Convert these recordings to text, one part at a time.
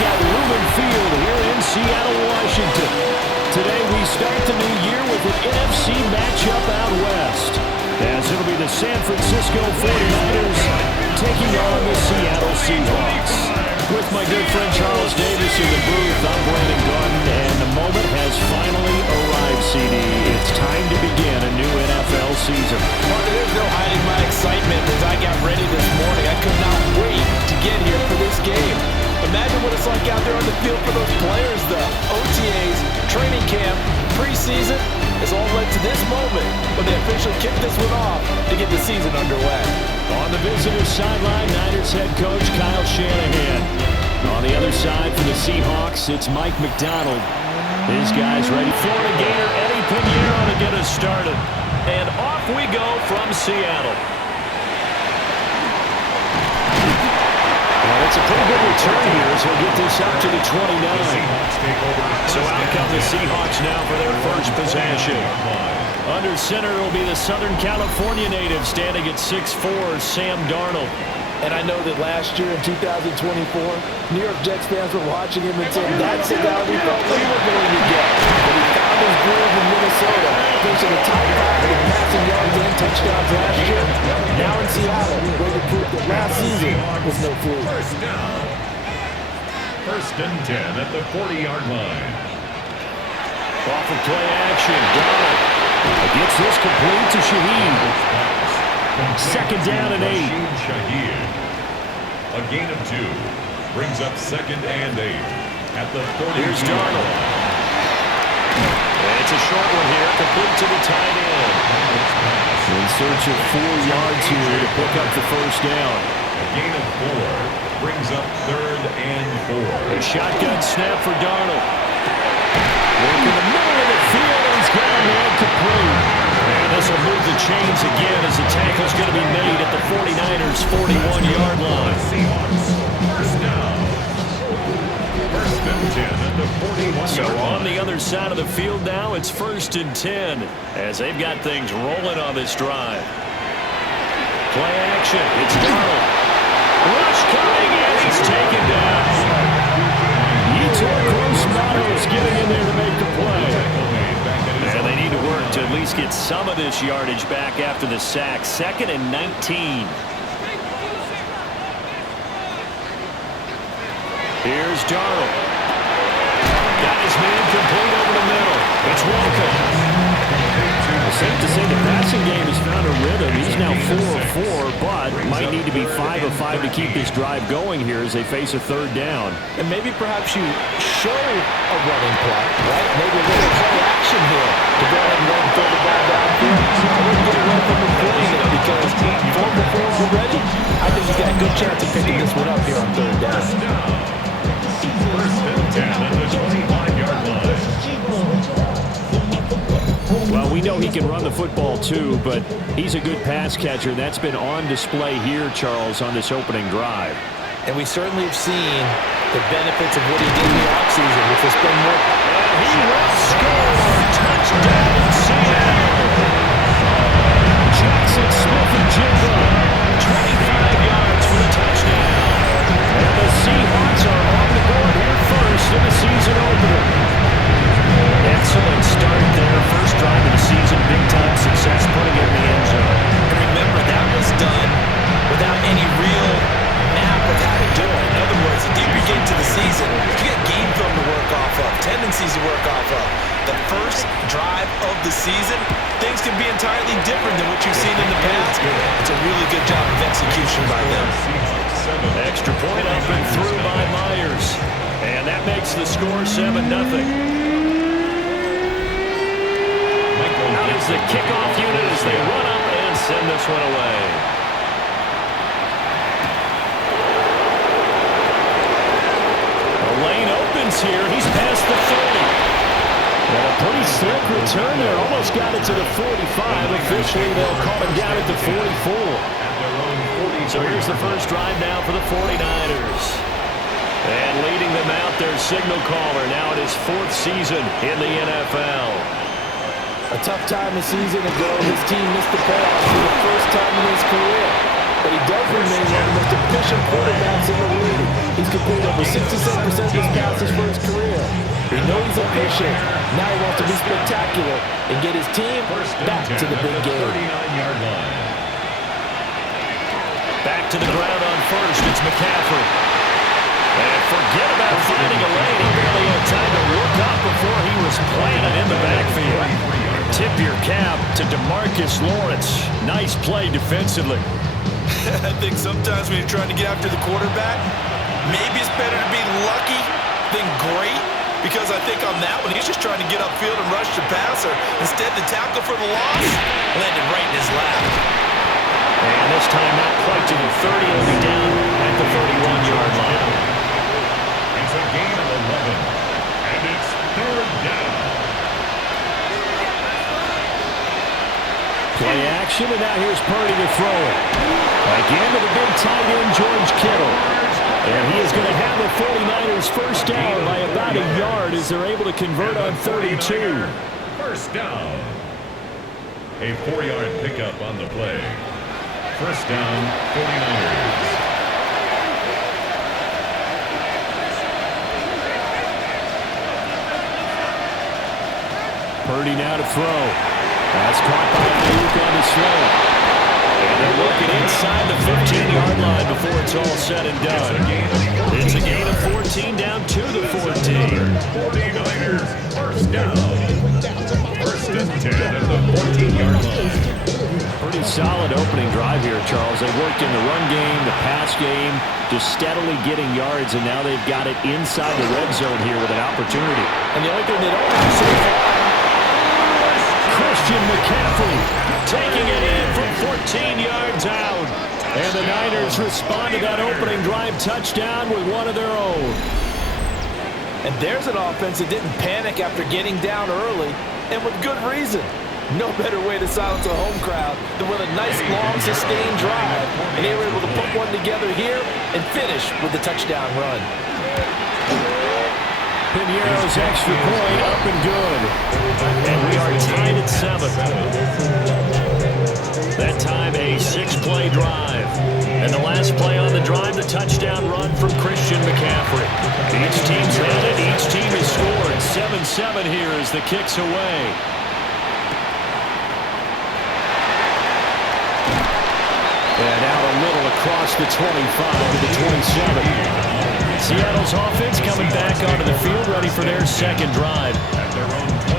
at Lumen Field here in Seattle, Washington. Today we start the new year with an NFC matchup out west, as it'll be the San Francisco 49ers taking on the Seattle Seahawks. With my good friend Charles Davis in the booth, I'm Brandon Garden, and the moment has finally arrived, CD. It's time to begin a new NFL season. Well, there's no hiding my excitement as I got ready this morning. I could not wait to get here for this game. Imagine what it's like out there on the field for those players, though. OTAs, training camp, preseason has all led to this moment when they officially kick this one off to get the season underway. On the visitor's sideline, Niners head coach Kyle Shanahan. On the other side for the Seahawks, it's Mike McDonald. His guys ready. Florida Gator Eddie Pinheiro to get us started. And off we go from Seattle. Well, it's a pretty good return here as he'll get this up to the 29. So out come the Seahawks now for their first possession. Under center will be the Southern California native standing at 6'4", Sam Darnold. And I know that last year in 2024, New York Jets fans were watching him and saying, that's the guy we thought we were going to get. But he found his groove in Minnesota, finishing the top 5 in passing yards and touchdowns last year. Now in Seattle, where the proof that last season was no fluke. First and 10 at the 40-yard line. Off of play action, Darnold gets this complete to Shaheed. Second down and 8. A gain of 2 brings up second and 8 at the 40. Here's Darnold. It's a short one here, complete to the tight end. In search of 4 yards here to pick up the first down. A gain of 4 brings up third and 4. A shotgun snap for Darnold. Work in the middle of the field, and he's got a man complete. And this will move the chains again as the tackle's going to be made at the 49ers' 41-yard line. First down. First and 10 at the 41-yard So line. on the other side of the field now, it's first and 10 as they've got things rolling on this drive. Play action. It's Darnold. Rush coming, and he's taken down. Yetur Gross-Matos getting in there to make the play. And they need to work to at least get some of this yardage back after the sack. Second and 19. Here's Darnold. Got his man complete over the middle. It's Walker. Safe to say the passing game has found a rhythm. He's now 4 of 4, but might need to be 5 of 5 to keep this drive going here as they face a third down. And maybe perhaps you show a running play, right? Maybe a little play action here to go ahead and run throw the ball downfield. I wouldn't get away from him doing it because 4 for 4 already. I think he's got a good chance of picking this one up here on third down. First and 10 at the 25-yard line. Well, we know he can run the football too, but he's a good pass catcher. That's been on display here, Charles, on this opening drive. And we certainly have seen the benefits of what he did in the offseason, which has been more. And he will score. Touchdown, Seattle. Jackson Smith-Njigba, 25 yards for the touchdown. And the Seahawks are on the board here first in the season opener. Excellent start there. First drive of the season, big-time success, putting it in the end zone. And remember, that was done without any real map of how to do it. In other words, the deeper you get into the season, you got game film to work off of, tendencies to work off of. The first drive of the season, things can be entirely different than what you've seen in the past. It's a really good job of execution by them. Extra point up and through by Myers. And that makes the score 7-0. Out is the kickoff unit as they run up and send this one away. The lane opens here. He's past the 30. And a pretty slick return there. Almost got it to the 45. Officially, they'll call him down at the 44. So here's the first drive now for the 49ers. And leading them out, their signal caller now in his 4th season in the NFL. A tough time a season ago, his team missed the playoffs for the first time in his career. but he does remain one of the most efficient quarterbacks in the league. He's completed over 67% of his passes for his career. We know he's efficient. Now he wants to be spectacular and get his team back to the big game. 39-yard line. Back to the ground on first. It's McCaffrey. And forget about finding a lane. He barely had time to look up before he was planted in the backfield. Tip your cap to DeMarcus Lawrence. Nice play defensively. I think sometimes when you're trying to get after the quarterback, maybe it's better to be lucky than great, because I think on that one, he's just trying to get upfield and rush the passer. Instead, the tackle for the loss landed right in his lap. And this time not quite to the 30, it'll be down at the 31-yard line. It's a gain of 11, and it's third down. Play action, and now here's Purdy to throw it. Again to the big tight end, George Kittle. And he is going to have the 49ers first down by about a yard as they're able to convert on 32. First down. A 4-yard pickup on the play. First down, 49ers. Purdy now to throw. That's caught by Ayuk on the slant. And they're working inside the 15-yard line before it's all said and done. It's a gain of 14 down to the 14. 49ers, first down. First and 10 at the 14-yard line. Pretty solid opening drive here, Charles. They worked in the run game, the pass game, just steadily getting yards, and now they've got it inside the red zone here with an opportunity. And the only thing they don't have so far, Christian McCaffrey taking it in from 14 yards out. And the Niners respond to that opening drive touchdown with one of their own. and there's an offense that didn't panic after getting down early, and with good reason. No better way to silence a home crowd than with a nice, long, sustained drive. And they were able to put one together here and finish with the touchdown run. Piñeiro's extra point up and good. And we are tied at 7. That time a 6-play drive. And the last play on the drive, the touchdown run from Christian McCaffrey. Each team's had it. Each team has scored. 7-7 here as the kick's away. And out a little across the 25 to the 27. Seattle's offense coming back onto the field, ready for their second drive.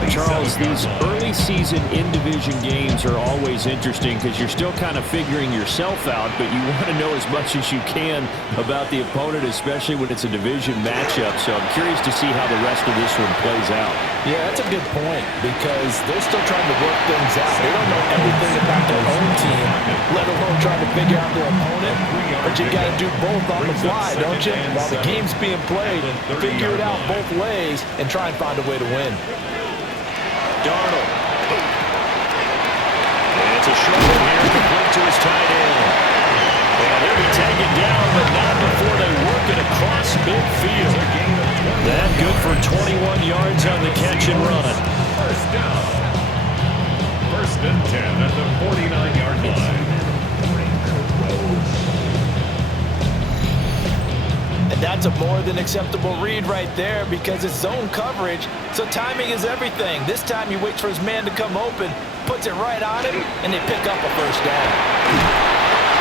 Charles, these early season in-division games are always interesting because you're still kind of figuring yourself out, but you want to know as much as you can about the opponent, especially when it's a division matchup. So I'm curious to see how the rest of this one plays out. Yeah, that's a good point because they're still trying to work things out. They don't know everything about their own team, let alone trying to figure out their opponent. But you got to do both on the fly, don't you? While the game's being played, figure it out both ways and try and find a way to win. Darnold. And it's a short one here, complete to his tight end. And he'll be taken down, but not before they work it across midfield. That good for 21 yards on the catch and run. First down. First and 10 at the 49-yard line. And that's a more than acceptable read right there because it's zone coverage, so timing is everything. This time he waits for his man to come open, puts it right on him, and they pick up a first down.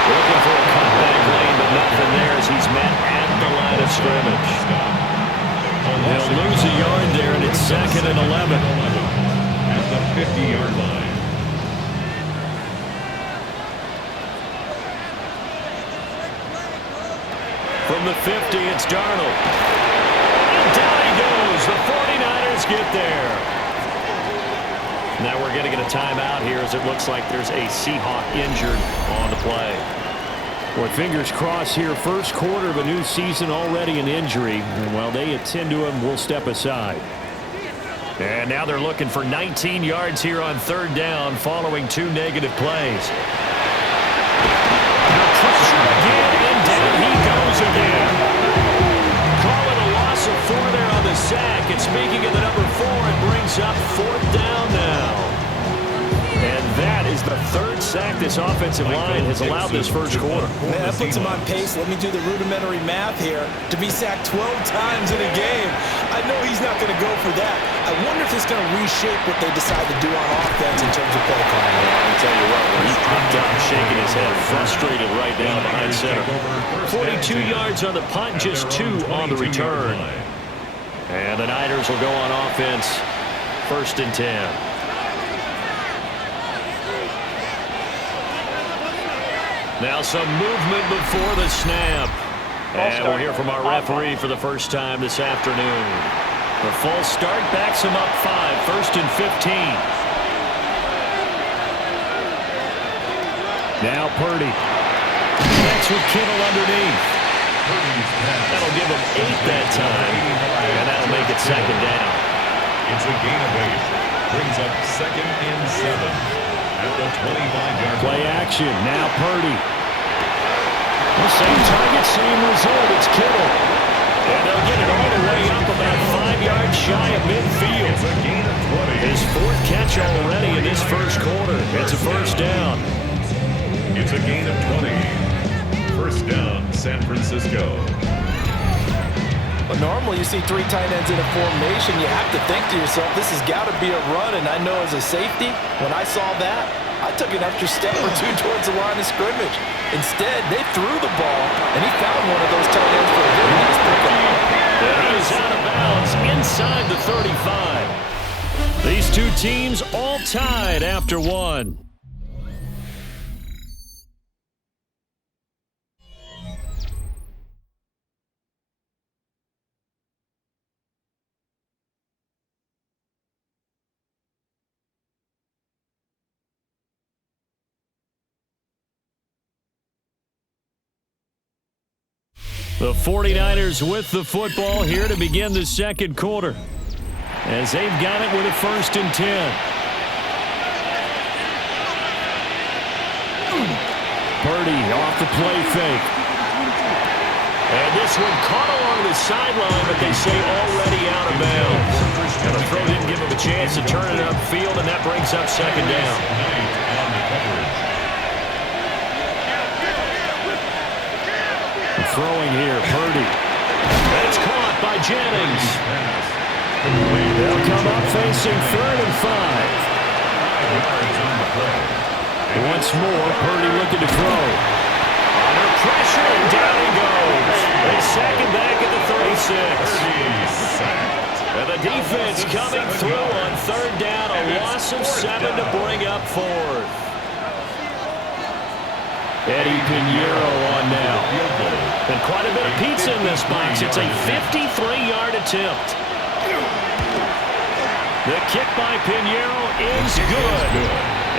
Looking for a cutback lane, but nothing there as he's met at the line of scrimmage. They'll lose a yard there, and it's 2nd and 11. At the 50-yard line. From the 50, it's Darnold. And down he goes. The 49ers get there. Now we're going to get a timeout here as it looks like there's a Seahawk injured on the play. Boy, fingers crossed here. First quarter of a new season, already an injury. And while they attend to him, we'll step aside. And now they're looking for 19 yards here on 3rd down following 2 negative plays. Pressure again, and down he goes again. Call it a loss of 4 there on the sack. And speaking of the number 4, it brings up 4th down now. And that is the 3rd sack this this offensive line has allowed this first quarter. Man, that puts him on pace. Let me do the rudimentary math here. To be sacked 12 times in a game. I know he's not going to go for that. I wonder if it's going to reshape what they decide to do on offense in terms of play calling. I'll tell you what, when he popped up shaking his head, frustrated right now behind center. 42 yards on the punt, just 2 on the return. And the Niners will go on offense, 1st and 10. Now some movement before the snap. And we'll hear from our referee for the first time this afternoon. The false start backs him up 5, 1st and 15. Now Purdy. Connects with Kittle underneath. That'll give him 8 that time, and that'll make it 2nd down. It's a gain of 8. Brings up 2nd and 7 at the 25-yard line. Play action. Now Purdy. The same target, same result. It's Kittle. And they'll get it all the way up about 5 yards shy of midfield. It's a gain of 20. His 4th catch already in this first quarter. It's a 1st down. It's a gain of 20. 1st down, San Francisco. But normally you see 3 tight ends in a formation. You have to think to yourself, this has got to be a run. And I know as a safety, when I saw that, I took an extra step or 2 towards the line of scrimmage. Instead, they threw the ball, and he found one of those tight ends for a very nice pickup. And he's out of bounds inside the 35. These 2 teams all tied after 1. The 49ers with the football here to begin the second quarter, as they've got it with a 1st and 10. Purdy off the play fake. And this one caught along the sideline, but they say already out of bounds. And the throw didn't give him a chance to turn it upfield, and that brings up 2nd down. Throwing here, Purdy. It's caught by Jennings. They'll come up facing 3rd and 5. Once more, Purdy looking to throw. Under pressure, and down he goes. They sack him back at the 36. And the defense coming through on 3rd down. A loss of 7 to bring up 4th. Eddie Pinheiro on now. And quite a bit of pizza in this box. It's a 53-yard attempt. The kick by Pinheiro is good.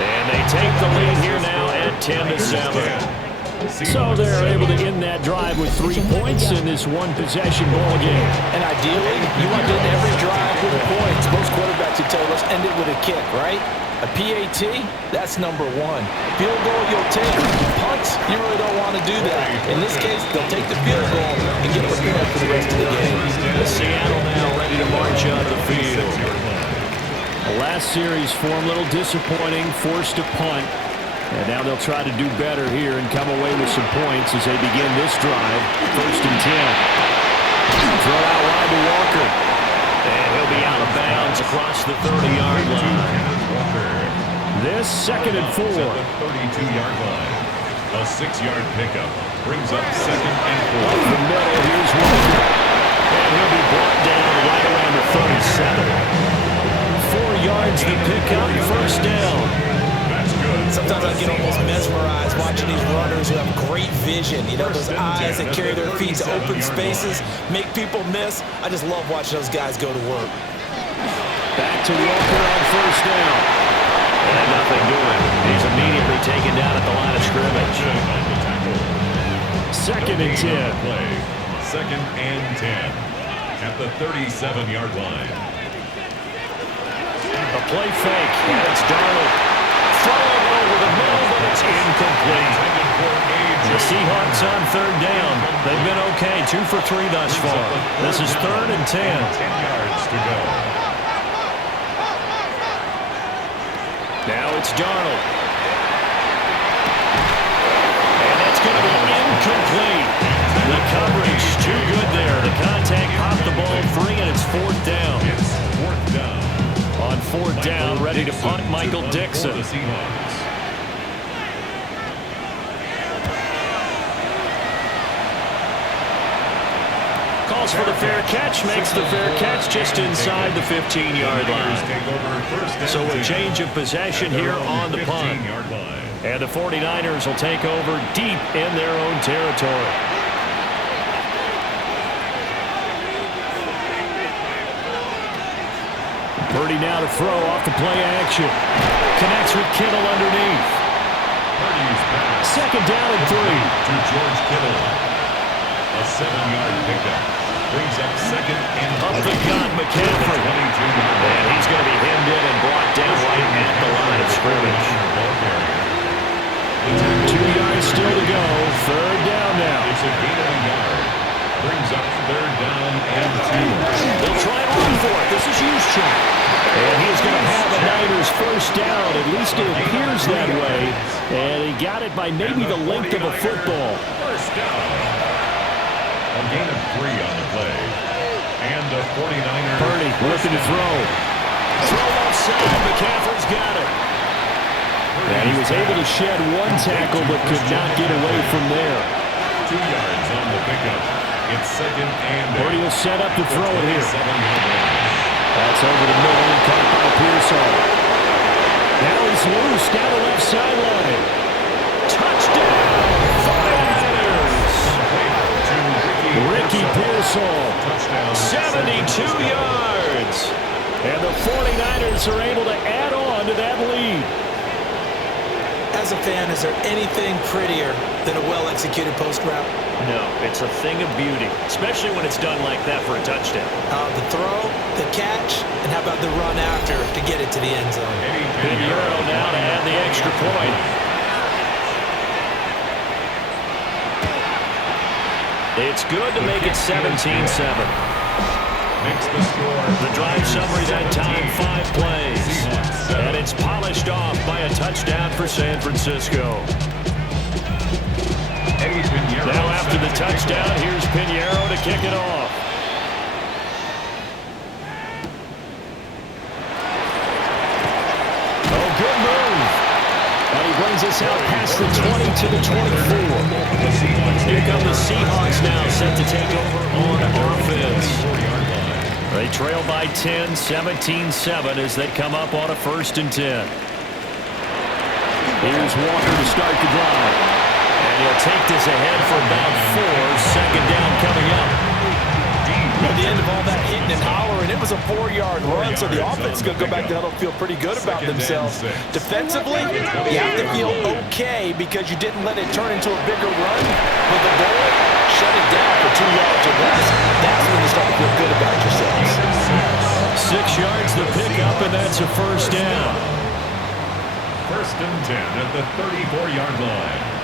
And they take the lead here now at 10-7. So they're able to end that drive with 3 points in this one-possession ball game. And ideally, you want to end every drive with points. Most quarterbacks would tell you, let's end it with a kick, right? A PAT, that's number 1. Field goal, you'll take. Punts, you really don't want to do that. In this case, they'll take the field goal and get prepared for the rest of the game. Seattle now ready to march out of the field. The last series form a little disappointing, forced to punt. And now they'll try to do better here and come away with some points as they begin this drive. 1st and 10. Throw out wide to Walker. And he'll be out of bounds across the 30-yard line. This 2nd and 4. At the 32-yard line. A 6-yard pickup brings up 2nd and 4. Up the middle, here's Walker. And he'll be brought down right around the 37. 4 yards to pick up, 1st down. That's good. Sometimes I get almost mesmerized watching these runners who have great vision. You know, those eyes that carry their feet to open spaces, make people miss. I just love watching those guys go to work. Back to Walker on 1st down. And nothing doing. He's immediately taken down at the line of scrimmage. 2nd and 10. 2nd and 10 at the 37-yard line. A play fake. And it's Darnold. Throwing over the middle, but it's incomplete. The Seahawks on 3rd down. They've been okay. 2 for 3 thus far. This is 3rd and 10. 10 yards to go. Now it's Darnold. going to be incomplete. The coverage too good there. The contact popped the ball free, and it's fourth down. It's fourth down. On fourth down, ready to punt, Michael Dixon. Calls for the fair catch, makes the fair catch just inside the 15-yard line. So a change of possession here on the punt. And the 49ers will take over deep in their own territory. Purdy now to throw off the play action. Connects with Kittle underneath. Second down and 3. To George Kittle. A 7-yard pickup. Brings up second and up the gun, McCaffrey. And he's going to be hemmed in and brought down right at the line of scrimmage. 2 yards still to go. Third down now. It's a gain of a yard. Brings up third down and 2. They'll try and run for it. This is Juszczyk. And he's going to have the Niners first down. At least it appears that way. And he got it by maybe the length of a football. First down. A gain of 3 on the play. And the 49ers. Purdy looking to throw. Throw outside. McCaffrey's got it. And he was able to shed one tackle but could not get away from there. 2 yards on the pickup. It's second and Purdy will set up to throw it here. That's over the middle and caught by Pearsall. Now he's loose down the left sideline. Touchdown! 49ers! Ricky Pearsall, 72 yards. And the 49ers are able to add on to that lead. As a fan, is there anything prettier than a well-executed post route? No, it's a thing of beauty, especially when it's done like that for a touchdown. The throw, the catch, and how about the run after to get it to the end zone? Pinheiro now to add the extra point. It's good to make it 17-7. Makes the score. The drive summary that time, 5 plays. And it's polished off by a touchdown for San Francisco. Now after the touchdown, here's Pinheiro to kick it off. Oh, good move. And he brings us out past the 20 to the 24. Here come the Seahawks now set to take over on offense. They trail by 10, 17-7 as they come up on a 1st and 10. Here's Walker to start the drive. And he'll take this ahead for about 4. Second down coming up. At the end of all that hitting and hollering, it was a 4-yard run, so the offense is going to go back to huddle, feel pretty good about themselves. Defensively, you have to feel okay because you didn't let it turn into a bigger run. But the goal, shut it down for 2 yards or less. That's when you start to feel good about yourselves. 6 yards the pickup, and that's a 1st down. 1st and 10 at the 34-yard line.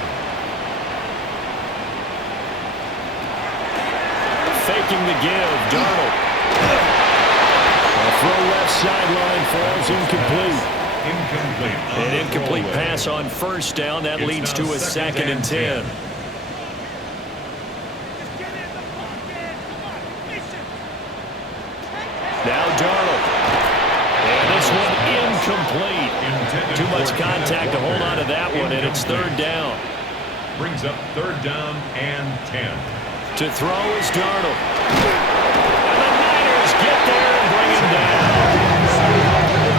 Faking the give, Darnold. A throw left sideline falls incomplete. An incomplete pass on 1st down. That leads to a 2nd and 10. Now Darnold. And this one incomplete. Too much contact to hold on to that one, and it's 3rd down. Brings up 3rd down and 10. To throw is Darnold. And the Niners get there and bring him down.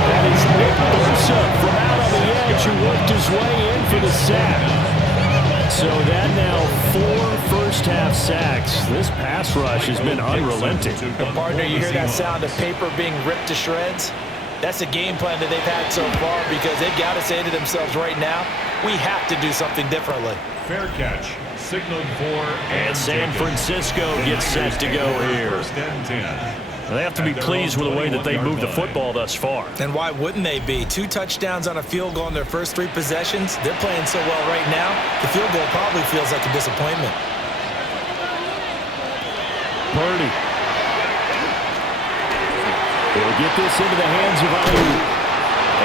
That is Nick Bosa from out on the edge who worked his way in for the sack. So that now 4 first-half sacks. This pass rush has been unrelenting. Partner, you hear that sound of paper being ripped to shreds? That's the game plan that they've had so far because they've got to say to themselves right now, we have to do something differently. Fair catch. Signaled for. And San Francisco gets set to go here. 1st and 10. They have to be pleased with the way that they moved the football thus far. And why wouldn't they be? 2 touchdowns on a field goal in their first 3 possessions. They're playing so well right now, the field goal probably feels like a disappointment. Purdy. They'll get this into the hands of Ayuk.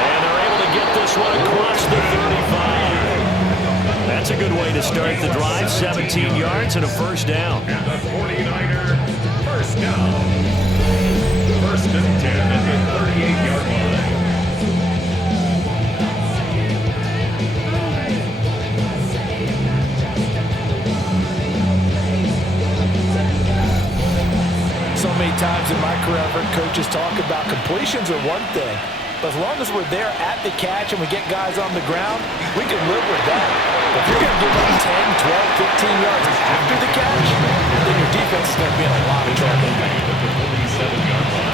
And they're able to get this one across the 35. That That's a good way to start the drive. 17 yards and a first down. And the 49er first down. First and 10 at the 38-yard line. So many times in my career, I've heard coaches talk about completions are one thing, but as long as we're there at the catch and we get guys on the ground, we can live with that. But if you're going to give up 10, 12, 15 yards after the catch, then your defense is going to be in a lot of trouble.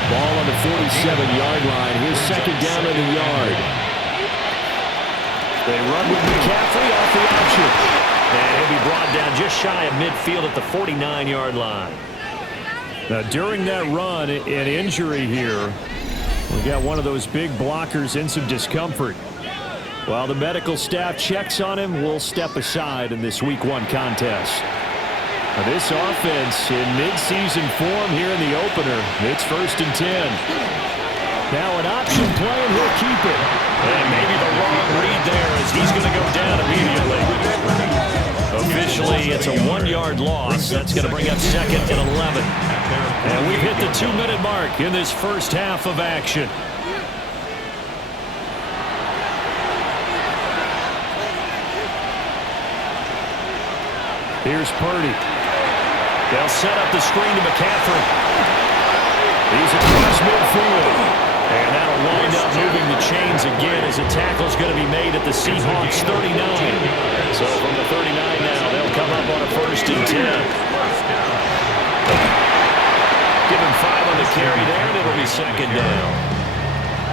Ball on the 47-yard line. Here's second down in the yard. They run with McCaffrey off the option. And he'll be brought down just shy of midfield at the 49-yard line. Now, during that run, an injury here. We got one of those big blockers in some discomfort. While the medical staff checks on him, we'll step aside in this Week 1 contest. Now, this offense in midseason form here in the opener. It's first and 10. Now an option play, and he'll keep it. And maybe the wrong read there as he's going to go down immediately. Officially, it's a 1-yard loss. That's going to bring up second and 11. And we've hit the 2-minute mark in this first half of action. Here's Purdy. They'll set up the screen to McCaffrey. He's across midfield. And that'll wind up moving the chains again as a tackle's going to be made at the Seahawks 39. So from the 39 now, they'll come up on a first and 10. Give him 5 on the carry there, and it'll be second down.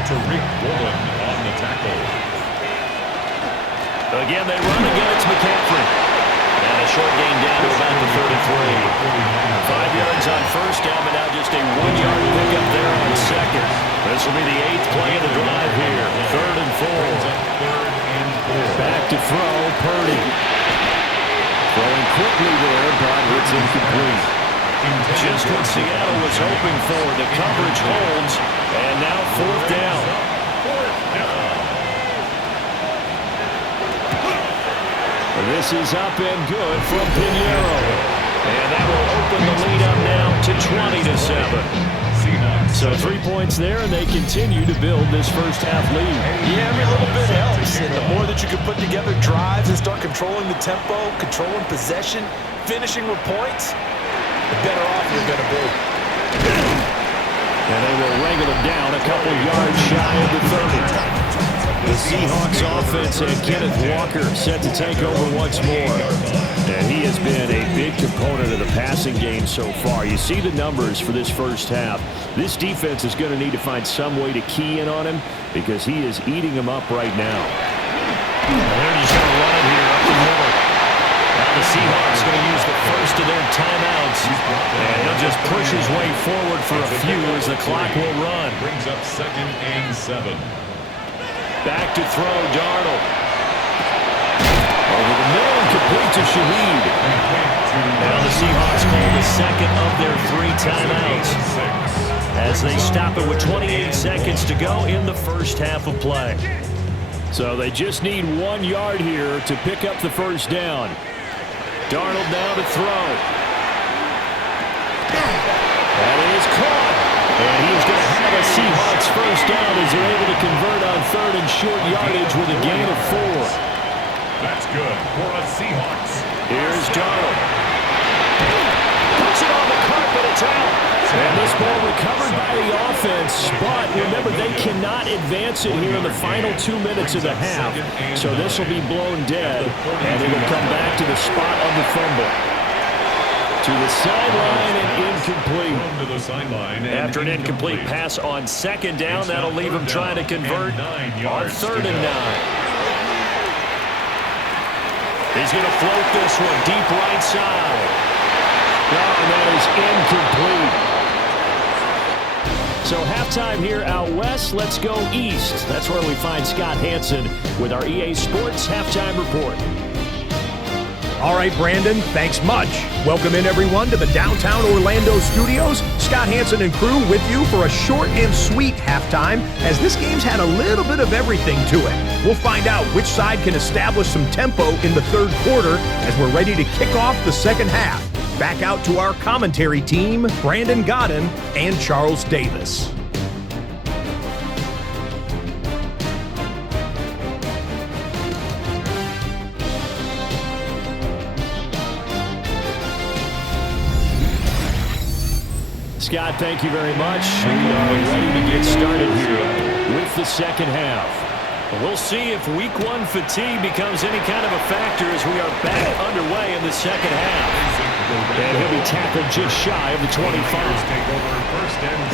Tariq Woolen on the tackle. Again, they run again. It's McCaffrey. And a short gain down to about the 33. 5 yards on first down, but now just a 1-yard pickup there on second. This will be the 8th play of the drive here. Third and 4. Back to throw, Purdy. Throwing quickly there, but it's incomplete. Just what Seattle was hoping for. The coverage holds, and now fourth down. This is up and good from Pinheiro. And that will open the lead up now to 20-7. So 3 points there, and they continue to build this first half lead. Yeah, every little bit helps. And the more that you can put together drives and start controlling the tempo, controlling possession, finishing with points, the better off you're going to be. And they will wrangle him down a couple yards shy of the 30. The Seahawks offense and Kenneth Walker set to take over once more. And he has been a big component of the passing game so far. You see the numbers for this first half. This defense is going to need to find some way to key in on him because he is eating them up right now. They're just going to run it here up the middle. Now the Seahawks going to use the first of their timeouts. And he'll just push his way forward for a few as the clock will run. Brings up second and 7. Back to throw, Darnold. Over the middle and complete to Shaheed. Now the Seahawks call the second of their 3 timeouts as they stop it with 28 seconds to go in the first half of play. So they just need 1 yard here to pick up the first down. Darnold now to throw. That is caught. And he is going to have a Seahawks first down as they're able to convert on third and short yardage with a gain of 4. That's good for a Seahawks. Here's Darnold. Puts it on the carpet. It's out. And this ball recovered by the offense. But remember, they cannot advance it here in the final 2 minutes of the half. So this will be blown dead. And it will come back to the spot of the fumble. To the sideline and incomplete. To the sideline and after an incomplete pass on second down, that'll leave him trying to convert on third and 9. He's going to float this one deep right side. Oh, and that is incomplete. So halftime here out west. Let's go east. That's where we find Scott Hansen with our EA Sports Halftime Report. All right, Brandon, thanks much. Welcome in, everyone, to the downtown Orlando studios. Scott Hansen and crew with you for a short and sweet halftime, as this game's had a little bit of everything to it. We'll find out which side can establish some tempo in the third quarter as we're ready to kick off the second half. Back out to our commentary team, Brandon Godden and Charles Davis. Scott, thank you very much. We are ready to get started here with the second half. We'll see if week one fatigue becomes any kind of a factor as we are back underway in the second half. And he'll be tackled just shy of the 25.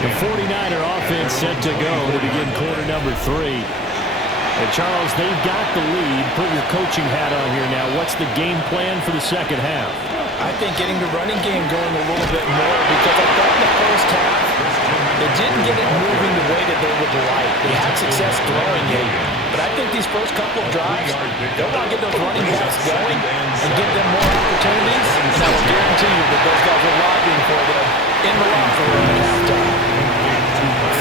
The 49er offense set to go to begin quarter number 3. And Charles, they've got the lead. Put your coaching hat on here now. What's the game plan for the second half? I think getting the running game going a little bit more, because I thought in the first half they didn't get it moving the way that they would like. They had success throwing it, but I think these first couple of drives, they want to get those running backs going and give them more opportunities, and I will guarantee you that those guys are lobbying for them in the locker room at halftime.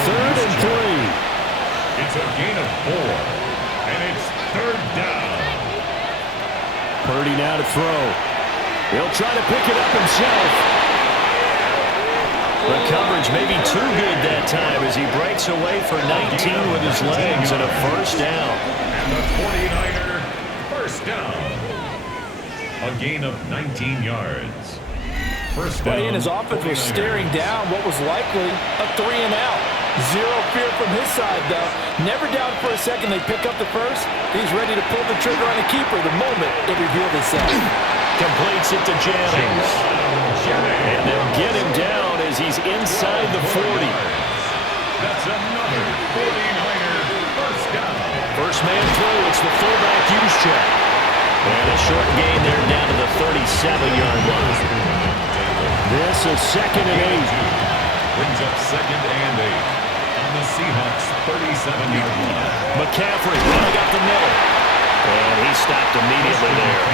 3rd and 3. It's a gain of 4, and it's 3rd down. Purdy now to throw. He'll try to pick it up himself. The coverage may be too good that time as he breaks away for 19 with his legs and a first down. And the 49er first down. A gain of 19 yards. First down. He and his offense was staring down what was likely a 3-and-out. Zero fear from his side, though. Never doubted for a second they pick up the first. He's ready to pull the trigger on a keeper the moment it revealed itself. Completes it to Jennings. And they'll get him down as he's inside the 40. That's another 49er first down. First man through, it's the fullback use check. And a short gain there down to the 37-yard line. This is 2nd and 8. Brings up 2nd and 8 on the Seahawks 37-yard line. McCaffrey running up the middle. And he stopped immediately there.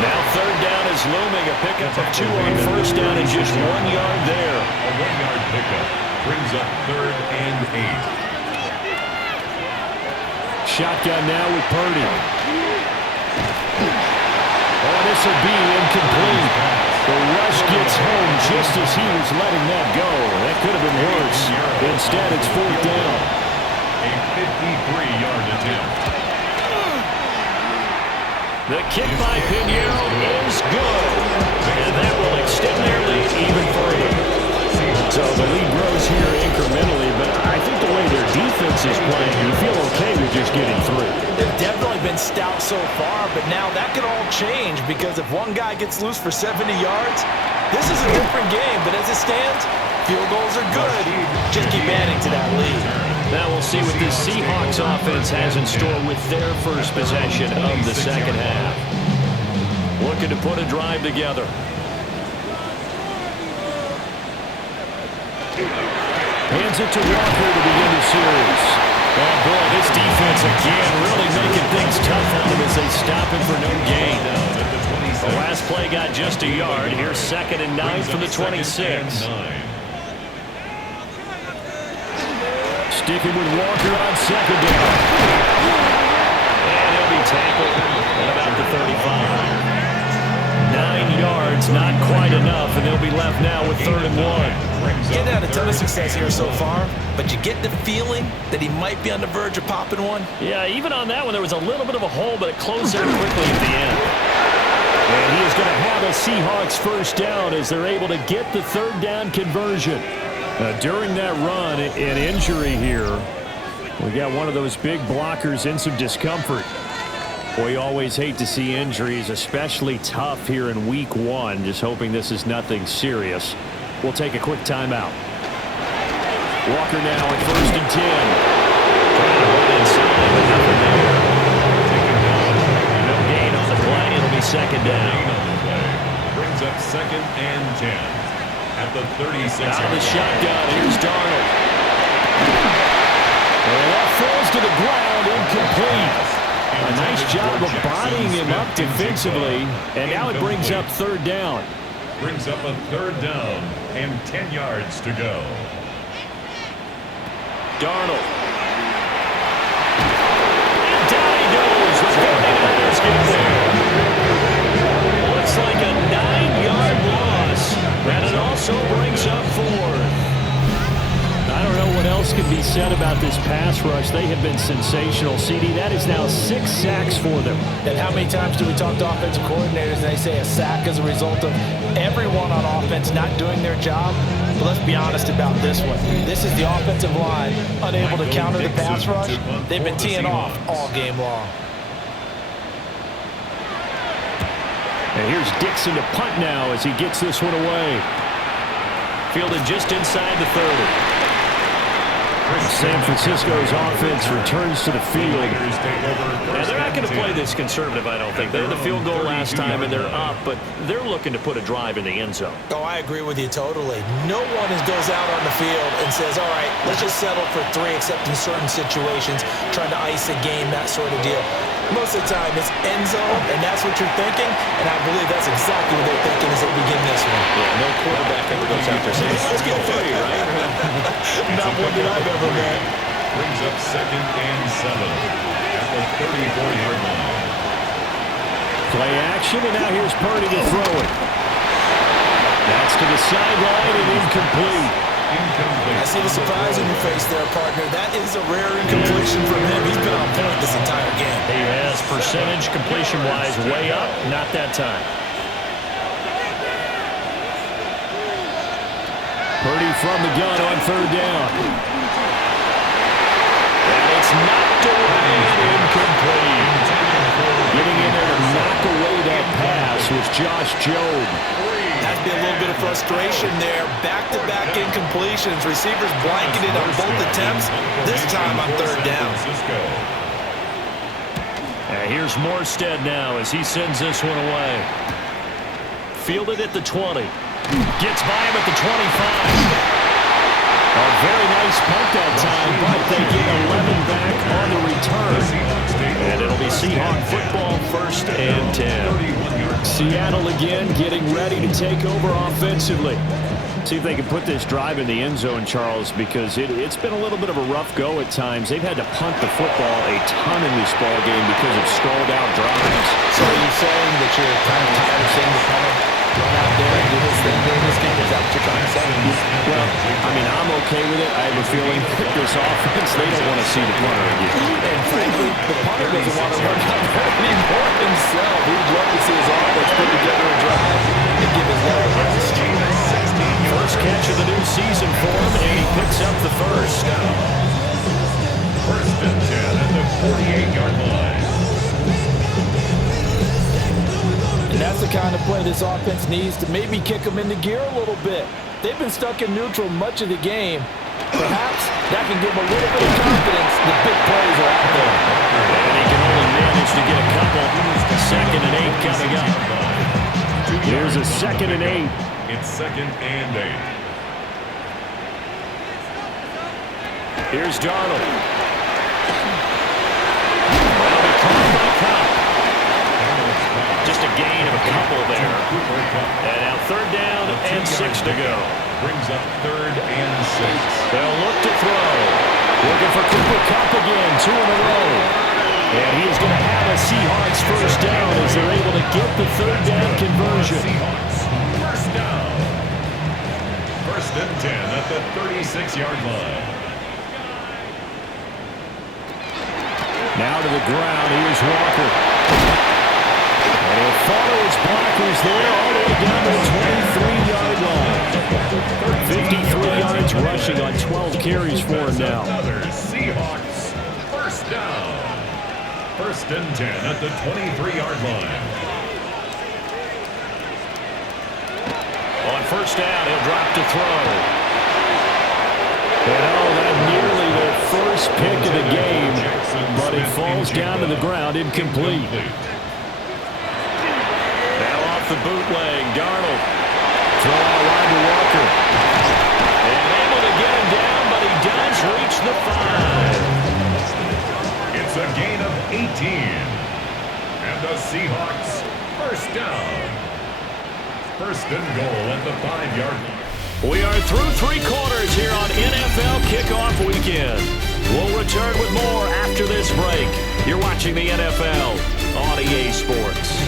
Now 3rd down is looming. A pickup of 2 on first down and just 1 yard there. A 1-yard pickup brings up 3rd and 8. Shotgun now with Purdy. Oh, this will be incomplete. The rush gets home just as he was letting that go. That could have been worse. Instead, it's 4th down. A 53-yard attempt. The kick by Pinheiro is good. And that will extend their lead even further. So the lead grows here incrementally, but I think the way their defense is playing, you feel okay with just getting through. They've definitely been stout so far, but now that could all change, because if one guy gets loose for 70 yards, this is a different game. But as it stands, field goals are good. Just keep adding to that lead. Now we'll see what this Seahawks offense has in store with their first possession of the second half. Looking to put a drive together. Hands it to Walker to begin the series. Oh boy, this defense again really making things tough on them as they stop him for no gain. The last play got just a yard. Here's 2nd and 9 from the 26. Sticking with Walker on 2nd down. And he'll be tackled at about the 35. 9 yards, not quite enough, and they'll be left now with 3rd and 1. Getting out a ton of success here so far, but you get the feeling that he might be on the verge of popping one. Yeah, even on that one, there was a little bit of a hole, but it closed there quickly at the end. And he is going to have a Seahawks first down as they're able to get the 3rd down conversion. During that run, an injury here. We got one of those big blockers in some discomfort. Boy, you always hate to see injuries, especially tough here in week 1. Just hoping this is nothing serious. We'll take a quick timeout. Walker now at 1st and 10. Trying to run inside, but nothing there. No gain on the play. It'll be 2nd down. Brings up 2nd and 10. At the 36. Out of the shotgun, here's Darnold. And that falls to the ground, incomplete. A nice job of bodying him up defensively, and now it brings up third down. Brings up a third down and 10 yards to go. Darnold. And down he goes. The 49ers get there. Looks like a 9-yard loss, and it also brings up fourth. I don't know what else can be said about this pass rush. They have been sensational. CD, that is now 6 sacks for them. And how many times do we talk to offensive coordinators and they say a sack is a result of everyone on offense not doing their job? But let's be honest about this one. This is the offensive line unable to counter the pass rush. They've been teeing off all game long. And here's Dixon to punt now as he gets this one away. Fielded just inside the 30. San Francisco's offense returns to the field. Yeah, they're not going to play this conservative, I don't think. They had the field goal last time, and they're up, but they're looking to put a drive in the end zone. Oh, I agree with you totally. No one goes out on the field and says, all right, let's just settle for 3, except in certain situations, trying to ice a game, that sort of deal. Most of the time, it's end zone, and that's what you're thinking, and I believe that's exactly what they're thinking as they begin this one. Yeah, no quarterback ever goes out there saying, let's get 3, right? Not one that I've ever met. Brings up 2nd and 7 at the 34-yard line. Play action, and now here's Purdy to throw it. That's to the sideline and incomplete. I see the surprise in your face there, partner. That is a rare incompletion from him. He's been on point this entire game. He has percentage completion-wise way up, not that time. Purdy from the gun on third down. And it's knocked away and incomplete. Getting in there to knock away that pass was Josh Jobe. That'd be a little bit of frustration there. Back-to-back incompletions. Receivers blanketed on both attempts. This time on third down. And here's Morstead now as he sends this one away. Fielded at the 20. Gets by him at the 25. A very nice punt that time, but they get 11 back on the return. And it'll be Seahawk football, 1st and 10. Seattle again getting ready to take over offensively. See if they can put this drive in the end zone, Charles, because it's been a little bit of a rough go at times. They've had to punt the football a ton in this ball game because of stalled-out drives. So are you saying that you're kind of tired of seeing the punter run out there and do his thing during this game? Is that what you're trying to say? Well, I mean, I'm okay with it. I have a feeling that this offense, they don't want to see the punter again. And frankly, the punter doesn't want to run out there anymore himself. He'd love to see his offense put together a drive and give his guy a rest. First catch of the new season for him, and he picks up the first. 1st and 10 at the 48-yard line. And that's the kind of play this offense needs to maybe kick them into gear a little bit. They've been stuck in neutral much of the game. Perhaps that can give them a little bit of confidence. The big plays are out there. And he can only manage to get a couple. 2nd and 8 coming up. Here's a 2nd and 8. It's 2nd and 8. Here's Darnold. Well, they caught him by Cup. Just a gain of a couple there. And now 3rd down and 6 to go. Brings up 3rd and 6. They'll look to throw. Looking for Cooper Kupp again, 2 in a row. And he is going to have a Seahawks first down as they're able to get the 3rd down conversion. Seahawks first down. 1st and 10 at the 36-yard line. Now to the ground. Here's Walker. And he'll follow his blockers there all the way down to the 23-yard line. 53 yards rushing on 12 carries for him now. Another Seahawks first down. 1st and 10 at the 23-yard line. On 1st down, he'll drop to throw. And that nearly their first pick of the game, but it falls down to the ground, incomplete. Now off the bootleg, Darnold. Throw out wide to Walker. And able to get him down, but he does reach the 5. It's a gain of 18. the Seahawks. First down. First and goal at the 5-yard line. We are through 3 quarters here on NFL Kickoff Weekend. We'll return with more after this break. You're watching the NFL on EA Sports.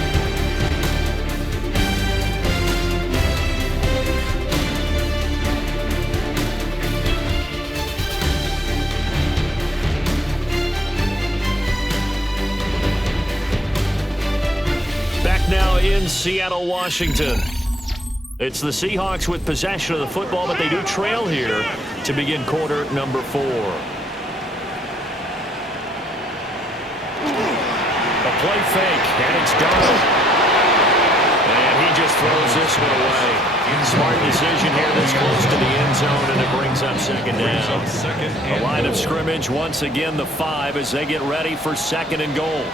Back now in Seattle, Washington. It's the Seahawks with possession of the football, but they do trail here to begin quarter number 4. A play fake, and it's Darnold. And he just throws this one away. Smart decision here this close to the end zone, and it brings up second down. The line of scrimmage, once again, the 5 as they get ready for second and goal.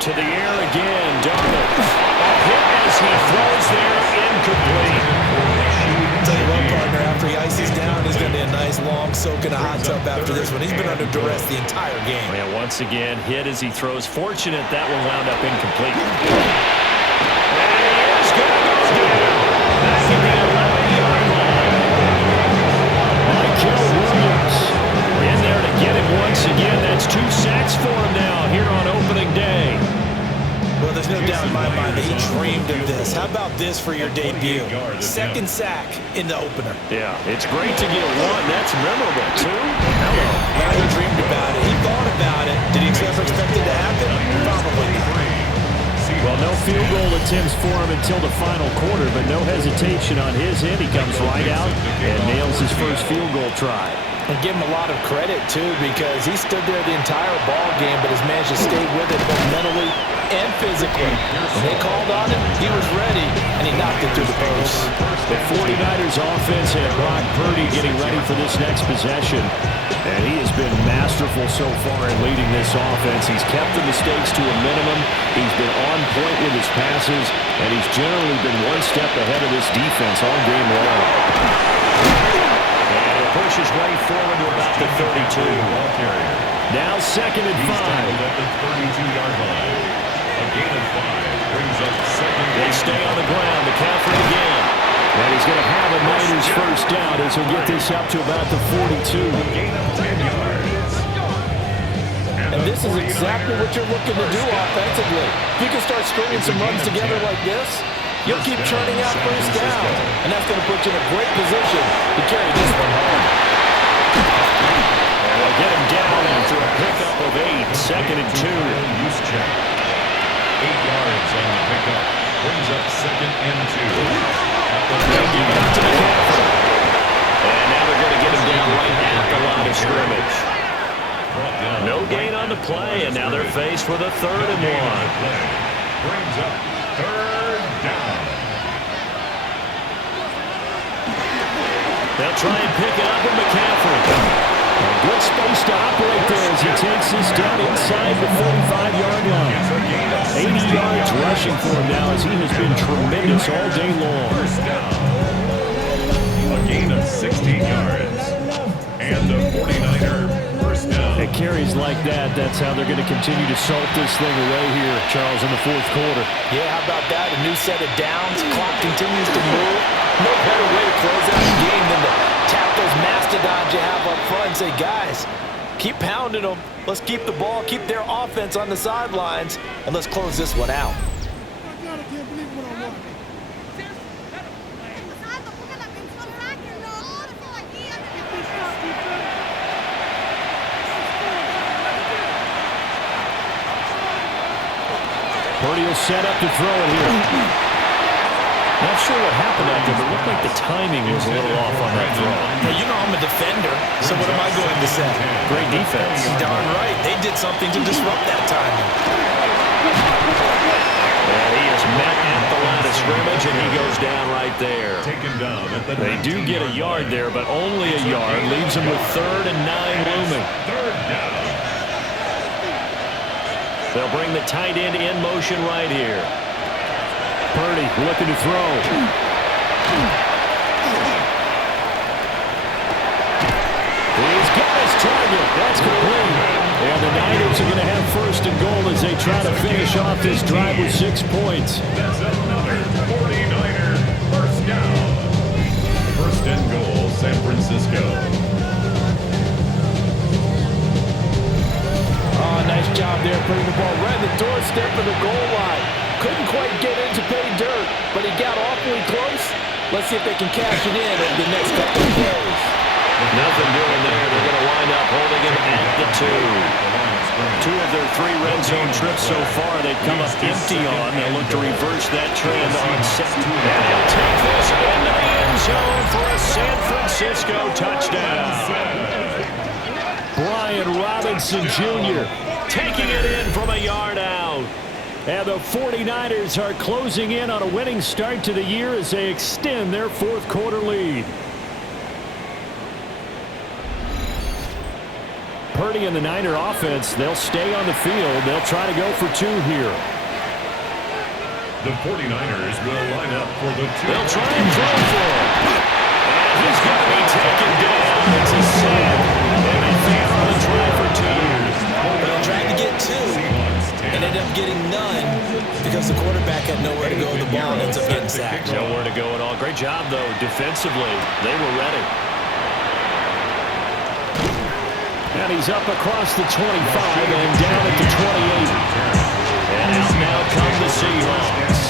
To the air again, Darnold. A hit as he throws there, incomplete. Tell you what, partner, after he ices down, he's going to be a nice long soak in a hot tub after this one. He's been under duress the entire game. Yeah, once again, hit as he throws. Fortunate that one wound up incomplete. And he is going to go down. Back at the 11-yard line. Michael Williams in there to get him once again. That's 2 sacks for him now here on opening day. Well, there's no doubt in my mind that he dreamed of this. How about this for your debut? Second sack in the opener. Yeah, it's great to get 1. That's memorable, too. Hello. Yeah, he dreamed about it. He thought about it. Did he ever expect it to happen? Probably not. Well, no field goal attempts for him until the final quarter, but no hesitation on his end. He comes right out and nails his first field goal try. And give him a lot of credit, too, because he stood there the entire ball game, but has managed to stay with it both mentally and physically. When they called on him, he was ready, and he knocked it through the post. The 49ers offense had Brock Purdy getting ready for this next possession, and he has been masterful so far in leading this offense. He's kept the mistakes to a minimum. He's been on point with his passes, and he's generally been one step ahead of this defense all game long. Push his way forward to about the 32. Now second and 5. At the 32-yard line. A gain of 5 brings up second. They stay on the ground. McCaffrey again. And he's going to have a Niners first down as he'll get this up to about the 42. Gain of 10 yards. And this is exactly what you're looking to do offensively. If you can start stringing some runs together like this, you'll keep churning out first down. And that's going to put you in a great position to carry this one home. And they'll get him down after a pickup of 8. Second and 2. Use check. 8 yards on the pickup. Brings up second and 2. And now they're going to get him down right at the line of scrimmage. No gain on the play, and now they're faced with a 3rd and 1. Brings up 3rd down. They'll try and pick it up with McCaffrey. Good space to operate there as he takes this down inside the 45-yard line. 80 yards rushing for him now as he has been tremendous all day long. First down. A gain of 16 yards. And the 49er first down. At carries like that, that's how they're going to continue to salt this thing away here, Charles, in the 4th quarter. Yeah, how about that? A new set of downs. Clock continues to move. No better way to close out the game than to tap those mastodons you have up front and say, guys, keep pounding them. Let's keep the ball, keep their offense on the sidelines, and let's close this one out. Purdy will set up to throw it here. Not sure what happened out there, but it looked like the timing was a little off on that throw. Now, you know I'm a defender, so what am I going to say? Great defense. Darn right. They did something to disrupt that timing. And he is met at the line of scrimmage, and he goes down right there. Taken down at the They do get a yard there, but only a yard. Leaves them with 3rd and 9 looming. 3rd down. They'll bring the tight end in motion right here. Purdy looking to throw. He's got his target. That's complete. And And the Niners are going to have first and goal as they try to finish off this drive with 6 points. That's another 49er first down. First and goal, San Francisco. Oh, nice job there putting the ball right in the doorstep of the goal line. Couldn't quite get in to pay dirt, but he got awfully close. Let's see if they can cash it in over the next couple of plays. Nothing doing there. They're going to wind up holding him at the 2. 2 of their 3 red zone trips so far they've come up empty on. They'll look to reverse that trend on set. And he'll take this into the end zone for a San Francisco touchdown. Brian Robinson Jr. taking it in from a yard out. And the 49ers are closing in on a winning start to the year as they extend their 4th quarter lead. Purdy and the Niner offense, they'll stay on the field. They'll try to go for 2 here. The 49ers will line up for the 2. They'll try and throw for him. And he's going to be taken down. It's a sack. And they fail on the try for 2. Well, tried to get 2 and ended up getting none because the quarterback had nowhere to go with the ball and ends up getting sacked. Nowhere to go at all. Great job, though, defensively. They were ready. And he's up across the 25 and down at the 28. And out now come the Seahawks.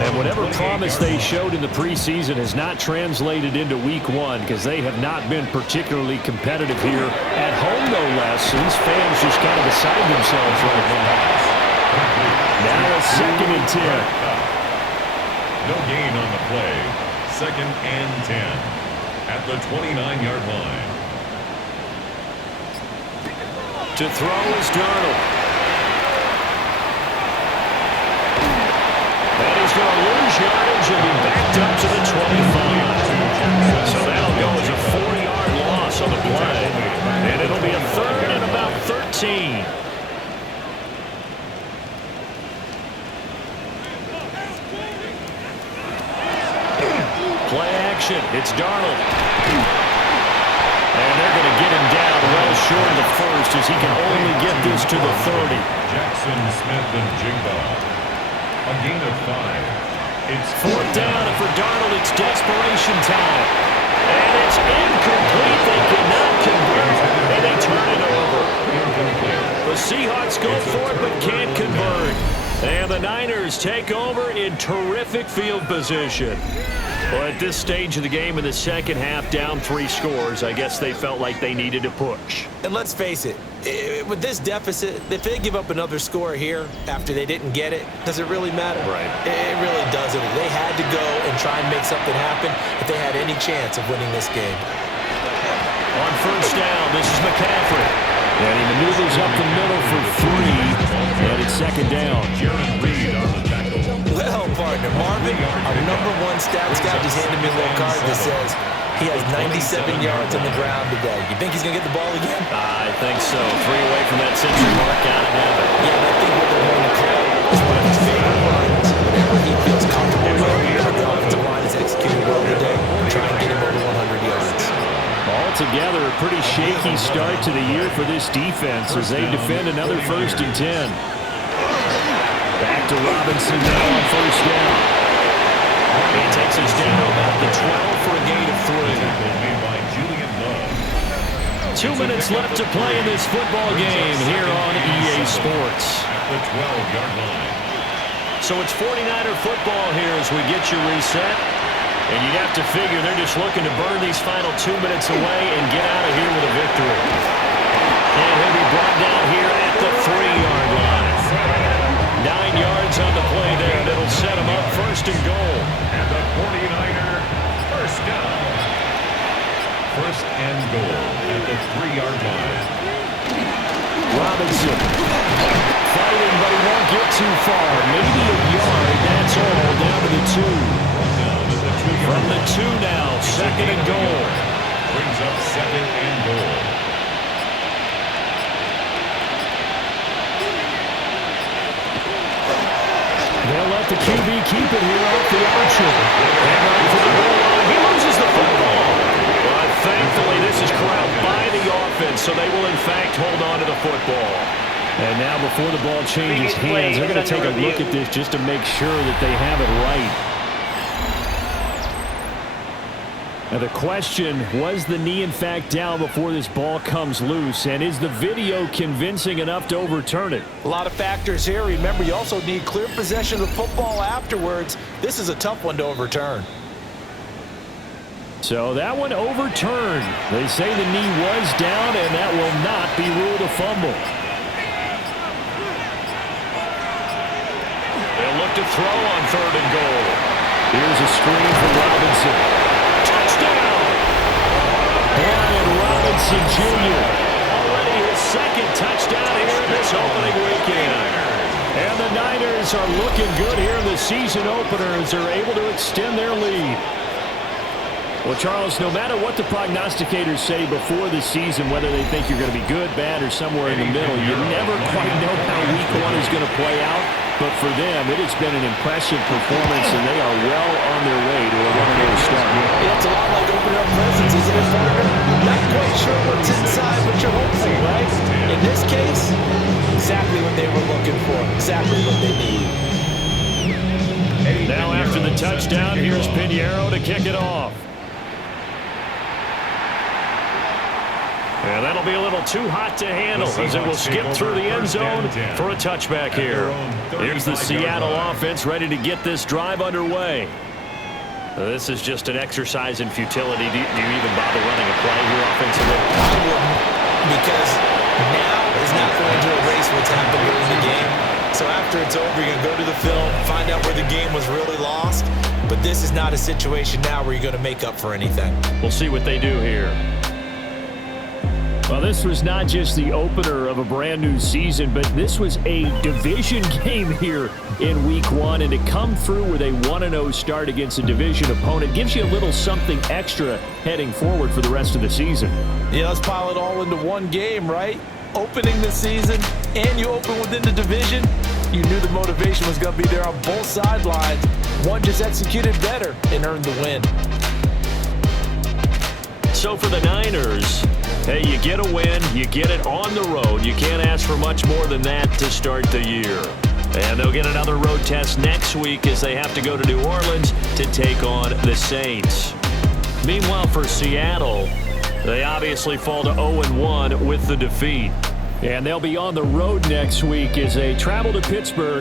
And whatever promise they showed in the preseason has not translated into week 1 because they have not been particularly competitive here at home, no less. These fans just kind of beside themselves right now. Now a 2nd and 10. No gain on the play. 2nd and 10 at the 29-yard line. To throw is Darnold. And he's going to lose yardage and be backed up to the 25. So that'll go as a 4-yard loss on the play. And it'll be a 3rd and about 13. Play action. It's Darnold. And they're going to get him down well short of the 1st as he can only get this to the 30. Jackson, Smith, and Jigba. A gain of 5. It's 4th down, and for Darnold, it's desperation time. And it's incomplete. They cannot convert, and they turn it over. The Seahawks go for it, but can't convert. And the Niners take over in terrific field position. Well, at this stage of the game in the second half, down 3 scores, I guess they felt like they needed to push. And let's face it, with this deficit, if they give up another score here after they didn't get it, does it really matter? Right. It really doesn't. They had to go and try and make something happen if they had any chance of winning this game. On 1st down, this is McCaffrey. And he maneuvers up the middle for 3. And it's 2nd down. Jaron Reed on the tackle. Well, partner, Marvin, our #1 stats guy just handed me a little card that says he has 97 yards on the ground today. You think he's going to get the ball again? I think so. 3 away from that century mark out of heaven. Yeah, and I think what they're going to call is one of his favorite runs. Whenever he feels comfortable with the offensive line is executing well today, try and get him over 100 yards. Altogether, a pretty shaky start to the year for this defense as they defend another 1st and 10. Back to Robinson now on 1st down. He takes us down about the 12 for a gain of 3. 2 minutes left to play in this football game here on EA Sports. At the 12-yard line. So it's 49er football here as we get you reset. And you'd have to figure they're just looking to burn these final 2 minutes away and get out of here with a victory. And he'll be brought down here at the 3-yard line. 9 yards on the play there. That'll set him up 1st and goal. And the 49er first down. 1st and goal at the 3-yard line. Robinson fighting, but he won't get too far. Maybe a yard. That's all. Down to the 2. From the 2 now, 2nd and goal. Brings up 2nd and goal. They'll let the QB keep it here off the option. And right for the goal line. He loses the football. But thankfully, this is corralled by the mighty offense, so they will, in fact, hold on to the football. And now before the ball changes hands, they're going to take a look at this just to make sure that they have it right. Now the question, was the knee in fact down before this ball comes loose? And is the video convincing enough to overturn it? A lot of factors here. Remember, you also need clear possession of the football afterwards. This is a tough one to overturn. So that one overturned. They say the knee was down, and that will not be ruled a fumble. They'll look to throw on 3rd and goal. Here's a screen for Robinson. Touchdown! Brian Robinson Jr. Already his 2nd touchdown here this opening weekend. And the Niners are looking good here in the season opener as they're able to extend their lead. Well, Charles, no matter what the prognosticators say before the season, whether they think you're going to be good, bad, or somewhere in the middle, you never quite know how week 1 is going to play out. But for them, it has been an impressive performance, and they are well on their way to a 1-0 start. Yeah, it's a lot like opening up presents, isn't it, partner? Not quite sure what's inside, but you're hopeful, right? In this case, exactly what they were looking for, exactly what they need. Now after the touchdown, here's Pinheiro to kick it off. And that'll be a little too hot to handle as it will skip through the end zone for a touchback here. Here's the Seattle offense ready to get this drive underway. This is just an exercise in futility. Do you even bother running a play here offensively? I wouldn't, because now is not going to erase what's happened during the game. So after it's over, you're going to go to the film, find out where the game was really lost. But this is not a situation now where you're going to make up for anything. We'll see what they do here. Well, this was not just the opener of a brand new season, but this was a division game here in week 1. And to come through with a 1-0 start against a division opponent gives you a little something extra heading forward for the rest of the season. Yeah, let's pile it all into one game, right? Opening the season, and you open within the division. You knew the motivation was going to be there on both sidelines. One just executed better and earned the win. So for the Niners, hey, you get a win, you get it on the road. You can't ask for much more than that to start the year. And they'll get another road test next week as they have to go to New Orleans to take on the Saints. Meanwhile, for Seattle, they obviously fall to 0-1 with the defeat. And they'll be on the road next week as they travel to Pittsburgh